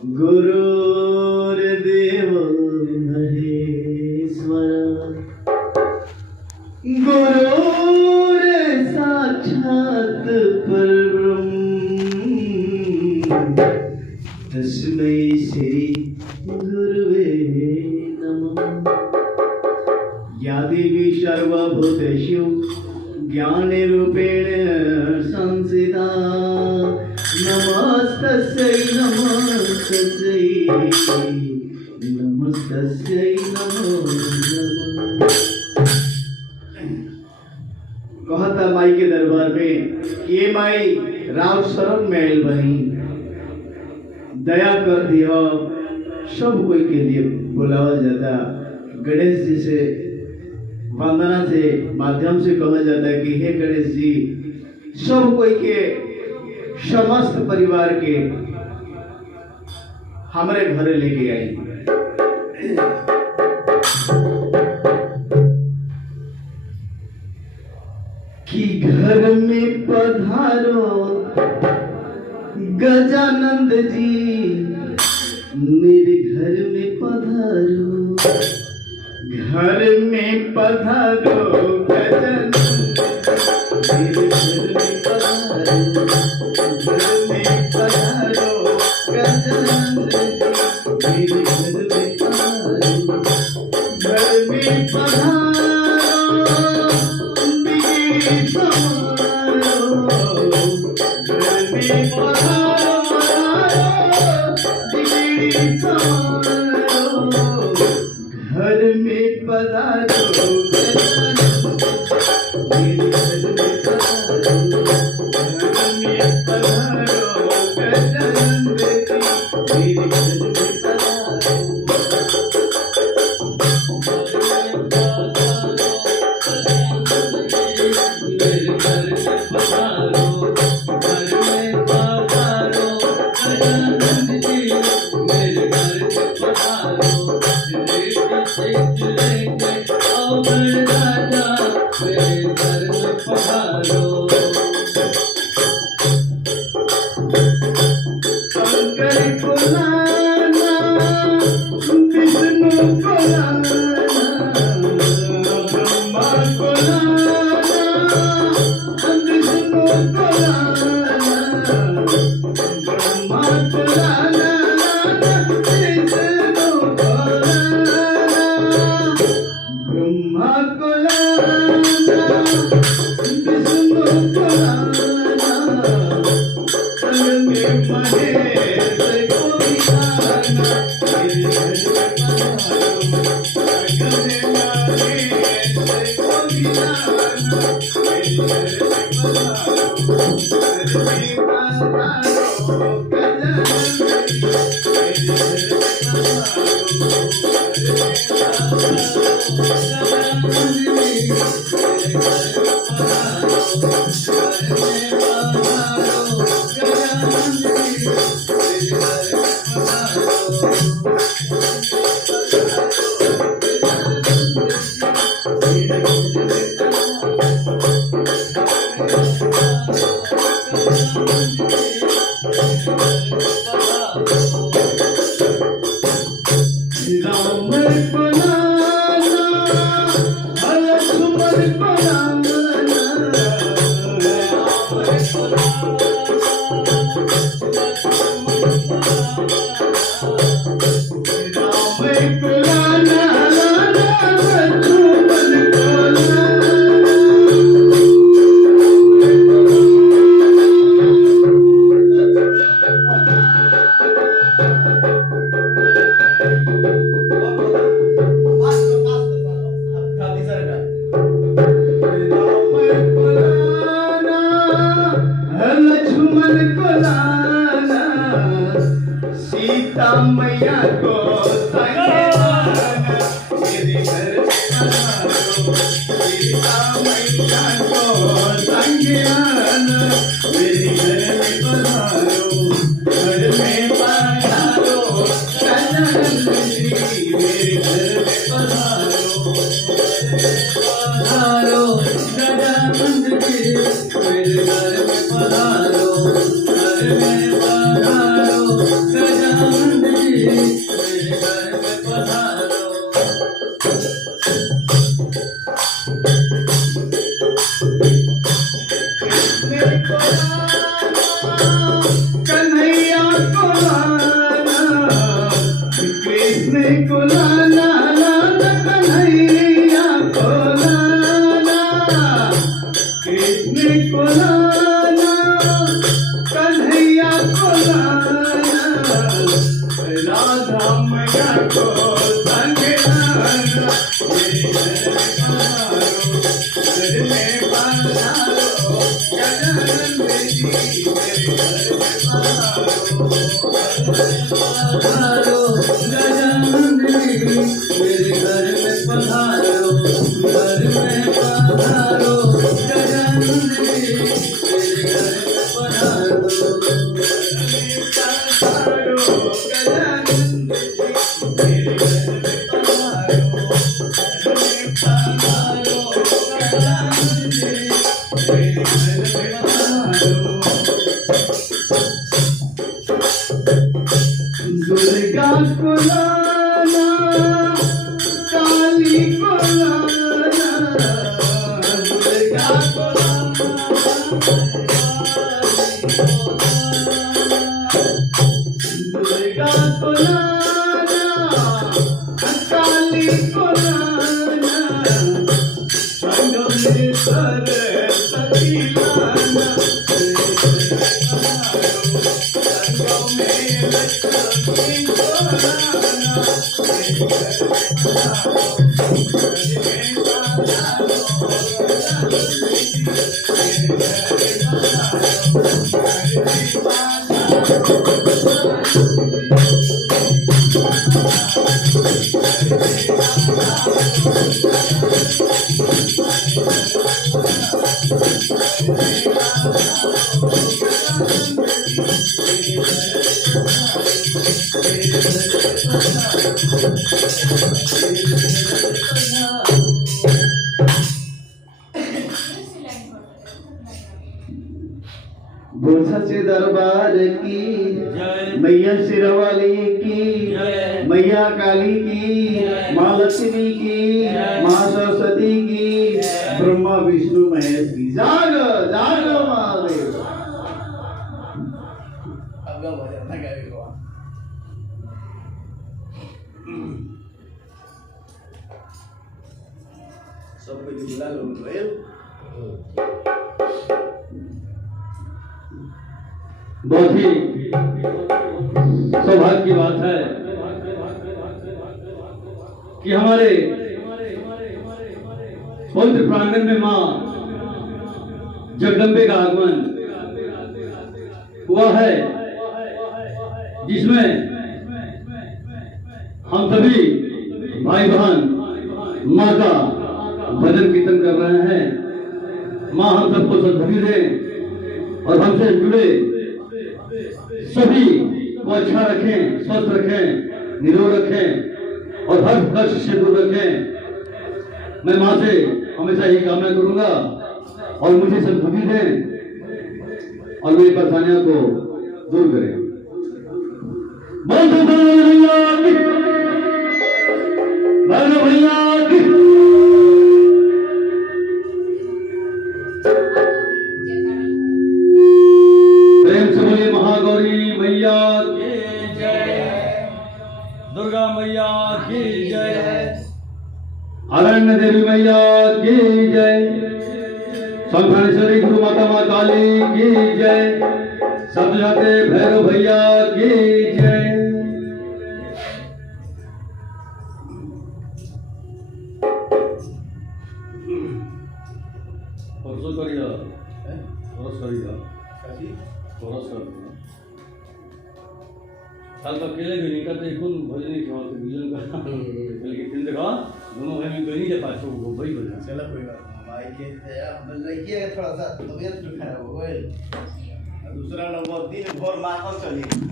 गुरुर्देव महेश्वर गुरुर साक्षात परब्रह्म तस्मै श्री गुरुवे नमः। या देवी सर्वभूतेषु ज्ञानरूपेण संस्थिता नमस्तस्यै नमस्तस्यै नमस्तस्यै नमो नमः। कहता माई के दरबार में ये माई राव शरण महल बनी, दया कर दिया। सब कोई के लिए बुलावा जाता। गणेश जी से वंदना से माध्यम से कहा जाता है कि हे गणेश जी, सब कोई के समस्त परिवार के हमारे घर लेके आई। कि घर में पधारो गजानंद जी, मेरे घर में पधारो, घर में पधारो गजानंद, मेरे घर में पधारो, घर में पधारो गजानंद जी, मेरे घर में पधारो, घर में पधारो बिगड़ी समारो, घर में पधारो बिगड़ी समारो, घर में पधारो गजानंद, मेरे घर में पधारो, घर में पधारो गजानंद जी, मेरे घर में पधारो। शंकर को लाना, विष्णु को लाना, ब्रह्मा को लाना, विष्णु को लाना, ब्रह्मा को लाना, विष्णु को लाना, ब्रह्मा को लाना, विष्णु को लाना, संग में महेश को बिठाना, मेरे घर में पधारो, संग में महेश को बिठाना, मेरे घर में पधारो, घर में पधारो गजानंद जी, मेरे घर में पधारो, घर में पधारो गजानंद जी, मेरे घर में पधारो, घर में पधारो गजानंद जी, मेरे घर में राम को लाना, लक्ष्मण को लाना, राम को लाना, लक्ष्मण को लाना। लक्ष्मण को लाना, सीता मैया को संगे लाना, मेरे घर में पधारो, सीता मैया को संगे लाना, मेरे घर में पधारो, घर में पधारो गजानंद जी, मेरे घर में पधारो, पधारो गजानंद जी, मेरे घर में पधारो, घर में पधारो गजानंद पधारो गजानन जी, मेरे घर में पधारो, घर में पधारो गजानन जी, मेरे घर में पधारो। दुर्गा को लाना, काली को लाना, दुर्गा को लाना, दुर्गा को लाना, काली को लाना, संग में सरस्वती लाना, संग में लक्ष्मी को लाना, बोसाचे दरबार की जय। मैया शेरवाली की जय। मैया काली की, माँ लक्ष्मी की, माँ सरस्वती की, ब्रह्मा विष्णु महेश की। जाग जाग महादेव। सब कुछ बुला लो बहुत ही सौभाग्य की बात है कि हमारे पवित्र प्रांगण में मां जगदम्बे का आगमन हुआ है, जिसमें हम सभी भाई बहन मां का भजन कीर्तन कर रहे हैं। मां हम सबको सद्बुद्धि दे और हमसे जुड़े सभी को अच्छा रखें, स्वस्थ रखें, निरोग रखें और हर कष्ट से दूर रखें। मैं मां से हमेशा यही कामना करूंगा और मुझे सद्बुद्धि दें और मेरी परेशानियों को दूर करें। भैया प्रेम से बोलिए महागौरी मैया की जय, दुर्गा मैया की जय, अरण्य देवी मैया की जय, शंखनेश्वरी गुरु माता माँ काली की जय, सब जाते भैरव भैया की जय। साल अकेले भी नहीं करते कौन भोजन नहीं खाते भोजन का लेकिन फिर देखा दोनों भाई में तो नहीं जा पाते वो भाई भोजन। चलो कोई बात नहीं, हमारे के हम लड़की है थोड़ा सा तबीयत खराब हो गई, दूसरा नंबर दिन भर माखन चली।